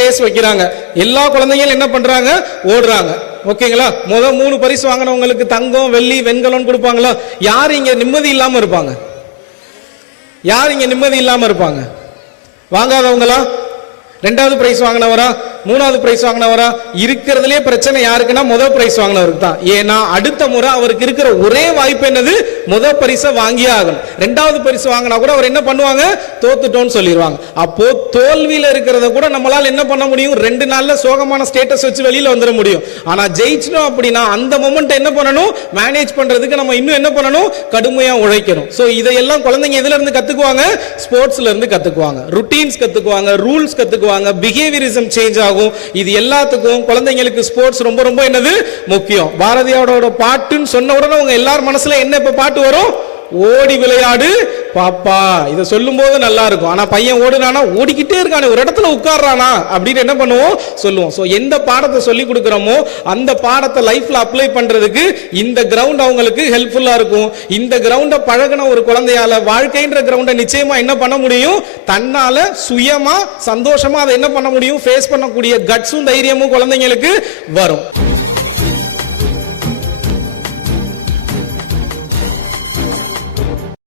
Race வைக்கிறாங்க. எல்லா குழந்தைகளும் என்ன பண்றாங்க? ஓடுறாங்க. ஓகேங்களா? முதல் 3 பரிசு வாங்கினவங்களுக்கு தங்கம், வெள்ளி, வெண்கலம் கொடுப்பாங்களா? யார் இங்க நிம்மதி இல்லாம இருப்பாங்க? யார் இங்க நிம்மதி இல்லாம இருப்பாங்க? வாங்காதவங்களா? 2வது பிரைஸ் வாங்கினவரா? 3வது பிரைஸ் வாங்கினவரா? இருக்கிறதுலே பிரச்சனை யாருக்குன்னா முதல் பிரைஸ் வாங்கினவருக்கு தான். ஏன்னா அடுத்த முறை அவருக்கு இருக்கிற ஒரே வாய்ப்பு என்னது? முதல் பரிசை வாங்கியே ஆகணும். 2வது பரிசு வாங்கினா கூட அவர் என்ன பண்ணுவாங்க? தோத்துட்டோன்னு சொல்லிடுவாங்க. அப்போ தோல்வியில இருக்கிறத கூட நம்மளால என்ன பண்ண முடியும்? 2 நாள்ல சோகமான ஸ்டேட்டஸ் வச்சு வெளியில வந்துட முடியும். ஆனா ஜெயிச்சணும் அப்படின்னா அந்த மொமெண்ட் என்ன பண்ணணும்? மேனேஜ் பண்றதுக்கு நம்ம இன்னும் என்ன பண்ணணும்? கடுமையா உழைக்கணும். சோ இதையெல்லாம் குழந்தைங்க எதுல இருந்து கத்துக்குவாங்க? ஸ்போர்ட்ஸ்ல இருந்து கத்துக்குவாங்க. ருட்டீன்ஸ் கத்துக்குவாங்க, ரூல்ஸ் கத்துக்குவாங்க, பிஹேவியரிசம் சேஞ்ச் ஆகும். இது எல்லாத்துக்கும் குழந்தைங்களுக்கு ஸ்போர்ட்ஸ் ரொம்ப ரொம்ப என்னது? முக்கியம். பாரதியாரோட பாட்டுன்னு சொன்ன உடனே உங்க எல்லார் மனசுல என்ன இப்ப பாட்டு வரும்? ஓடி விளையாடு பாப்பா. இதை சொல்லும் போது நல்லா இருக்கும். ஆனா பையன் ஓடுனானா ஓடிக்கிட்டே இருக்கானே, ஒரு இடத்துல உட்கார்றானா அப்படின்னு என்ன பண்ணுவோம்? சொல்லுவோம். சோ எந்த பாடத்தை சொல்லி கொடுக்கிறோமோ அந்த பாடத்தை லைஃப்ல அப்ளை பண்றதுக்கு இந்த கிரவுண்ட் அவங்களுக்கு ஹெல்ப்ஃபுல்லா இருக்கும். இந்த கிரவுண்ட பழகின ஒரு குழந்தையால வாழ்க்கைன்ற கிரவுண்ட நிச்சயமா என்ன பண்ண முடியும்? தன்னால சுயமா சந்தோஷமா அதை என்ன பண்ண முடியும்? ஃபேஸ் பண்ணக்கூடிய கட்ஸும் தைரியமும் குழந்தைங்களுக்கு வரும்.